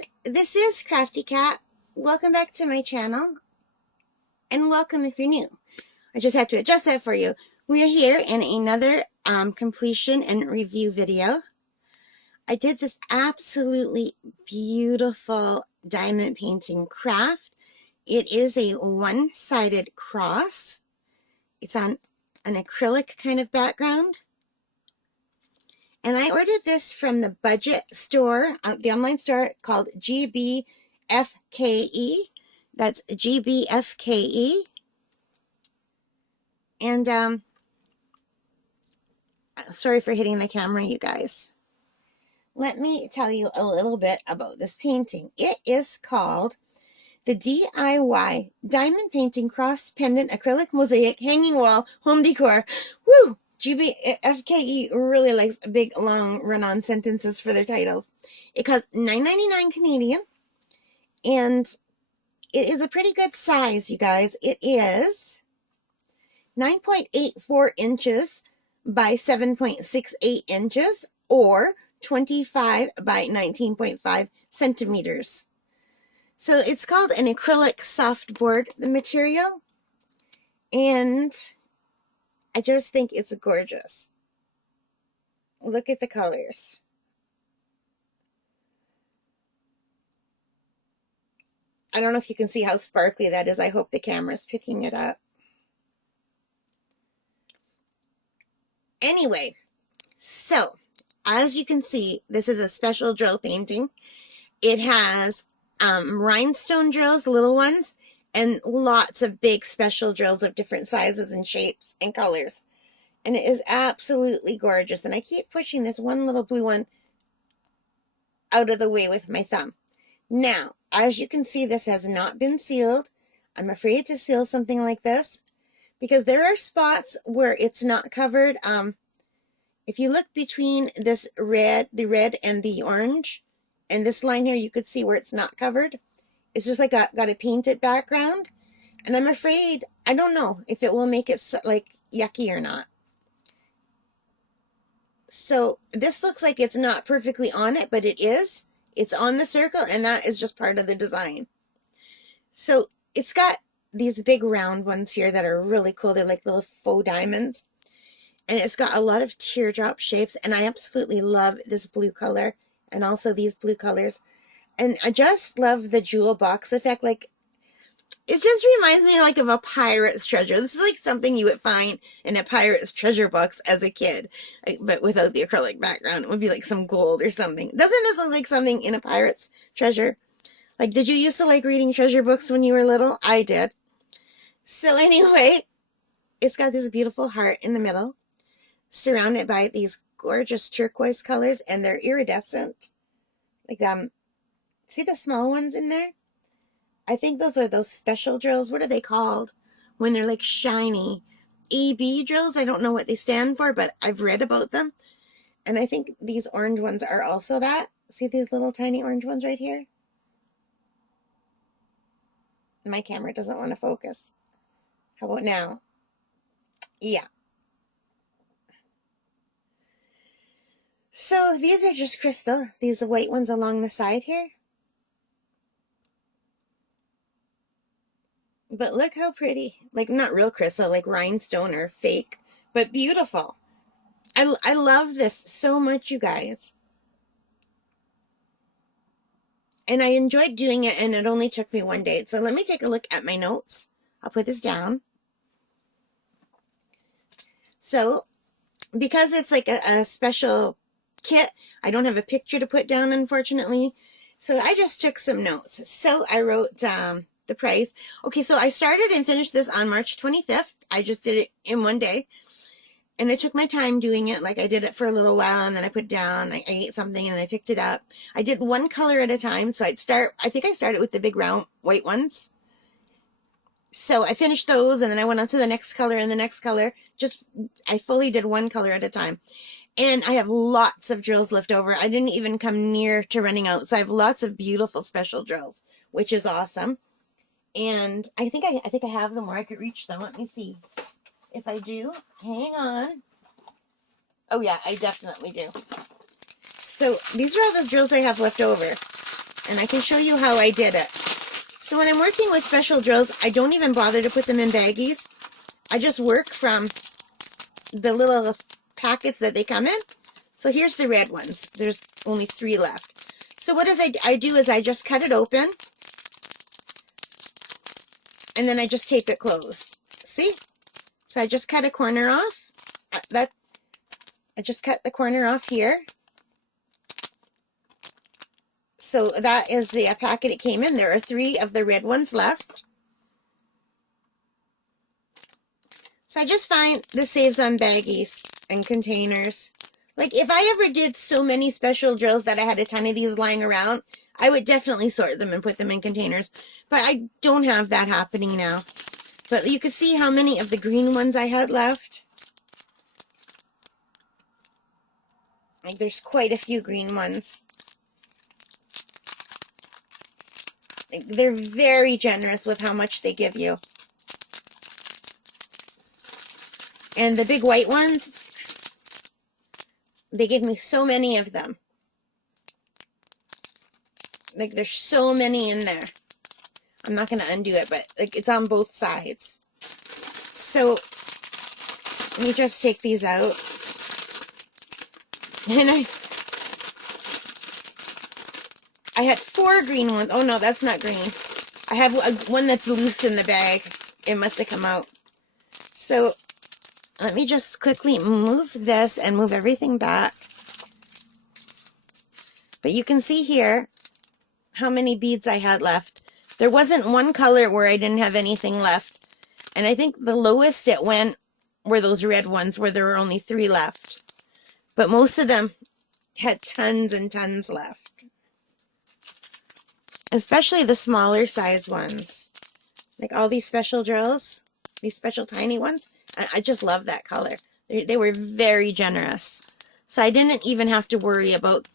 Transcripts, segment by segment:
guys, this is Crafty Cat. Welcome back to my channel, and welcome if you're new. I just had to adjust that for you. We are here in another completion and review video. I did this absolutely beautiful diamond painting craft. It is a one-sided cross. It's on an acrylic kind of background. And I ordered this from the budget store, the online store called GBFKE. That's GBFKE. And sorry for hitting the camera, you guys. Let me tell you a little bit about this painting. It is called the DIY Diamond Painting Cross Pendant Acrylic Mosaic Hanging Wall Home Decor. Woo! GBFKE really likes big, long, run-on sentences for their titles. It costs $9.99 Canadian, and it is a pretty good size, you guys. It is 9.84 inches by 7.68 inches, or 25 by 19.5 centimeters. So it's called an acrylic softboard material, and I just think it's gorgeous. Look at the colors. I don't know if you can see how sparkly that is. I hope the camera's picking it up. Anyway, so as you can see, this is a special drill painting. It has rhinestone drills, little ones, and lots of big special drills of different sizes and shapes and colors. And it is absolutely gorgeous. And I keep pushing this one little blue one out of the way with my thumb. Now, as you can see, this has not been sealed. I'm afraid to seal something like this because there are spots where it's not covered. If you look between this red, the red and the orange, and this line here, you could see where it's not covered. It's just like got a painted background. And I'm afraid, I don't know if it will make it like yucky or not. So this looks like it's not perfectly on it, but it is. It's on the circle, and that is just part of the design. So it's got these big round ones here that are really cool. They're like little faux diamonds. And it's got a lot of teardrop shapes, and I absolutely love this blue color and also these blue colors. And I just love the jewel box effect. Like, it just reminds me like of a pirate's treasure. This is like something you would find in a pirate's treasure box as a kid, but without the acrylic background. It would be like some gold or something. Doesn't this look like something in a pirate's treasure? Like, did you used to like reading treasure books when you were little? I did. So anyway, it's got this beautiful heart in the middle, surrounded by these gorgeous turquoise colors, and they're iridescent. Like, see the small ones in there? I think those are those special drills. What are they called when they're like shiny? AB drills. I don't know what they stand for, but I've read about them. And I think these orange ones are also that. See these little tiny orange ones right here? My camera doesn't want to focus. How about now? Yeah. So these are just crystal. These white ones along the side here. But look how pretty. Like, not real crystal, like rhinestone or fake, but beautiful. I love this so much, you guys. And I enjoyed doing it, and it only took me one day. So let me take a look at my notes. I'll put this down. So, because it's like a special kit, I don't have a picture to put down, unfortunately. So I just took some notes. So I wrote the price. Okay, so I started and finished this on March 25th. I just did it in one day. And I took my time doing it. Like, I did it for a little while, and then I put down, I ate something, and I picked it up. I did one color at a time. So I think I started with the big round white ones. So I finished those, and then I went on to the next color and the next color. I fully did one color at a time. And I have lots of drills left over. I didn't even come near to running out. So I have lots of beautiful special drills, which is awesome. And I think I have them where I could reach them. Let me see. If I do, hang on. Oh yeah, I definitely do. So these are all the drills I have left over. and I can show you how I did it. So when I'm working with special drills, I don't even bother to put them in baggies. I just work from the little packets that they come in. So here's the red ones. There's only 3 left. So what I do is I just cut it open, and then I just tape it closed. See? So I just cut a corner off. I just cut the corner off here. So that is the packet it came in. There are 3 of the red ones left. So I just find this saves on baggies and containers. Like if I ever did so many special drills that I had a ton of these lying around, I would definitely sort them and put them in containers. But I don't have that happening now. But you can see how many of the green ones I had left. Like there's quite a few green ones. Like, they're very generous with how much they give you. And the big white ones, they give me so many of them. Like there's so many in there. I'm not going to undo it, but like it's on both sides. So let me just take these out. And I had 4 green ones. Oh no, that's not green. I have one that's loose in the bag. It must have come out. So let me just quickly move this and move everything back. But you can see here how many beads I had left. There wasn't one color where I didn't have anything left. And I think the lowest it went were those red ones where there were only 3 left. But most of them had tons and tons left. Especially the smaller size ones. Like all these special drills, these special tiny ones. I just love that color. They were very generous. So I didn't even have to worry about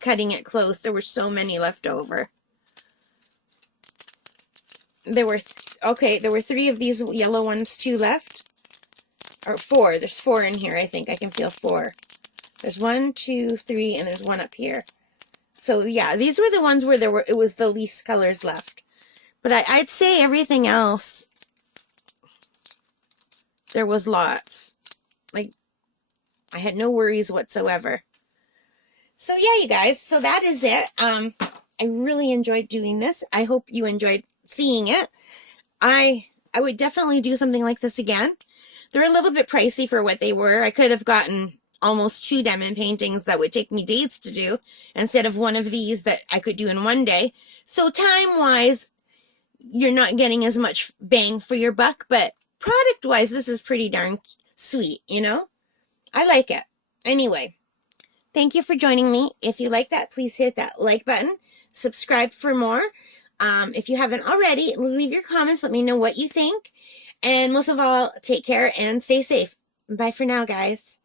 cutting it close. There were so many left over. There were, there were 3 of these yellow ones too left. Or 4. There's 4 in here, I think. I can feel 4. There's 1, 2, 3, and there's 1 up here. So yeah, these were the ones where it was the least colors left. But I'd say everything else, there was lots. Like, I had no worries whatsoever. So yeah, you guys, so that is it. I really enjoyed doing this. I hope you enjoyed seeing it. I would definitely do something like this again. They're a little bit pricey for what they were. I could have gotten almost 2 diamond paintings that would take me days to do instead of one of these that I could do in one day. So time-wise, you're not getting as much bang for your buck, but product-wise, this is pretty darn sweet, you know? I like it. Anyway, thank you for joining me. If you like that, please hit that like button. Subscribe for more. If you haven't already, leave your comments. Let me know what you think. And most of all, take care and stay safe. Bye for now, guys.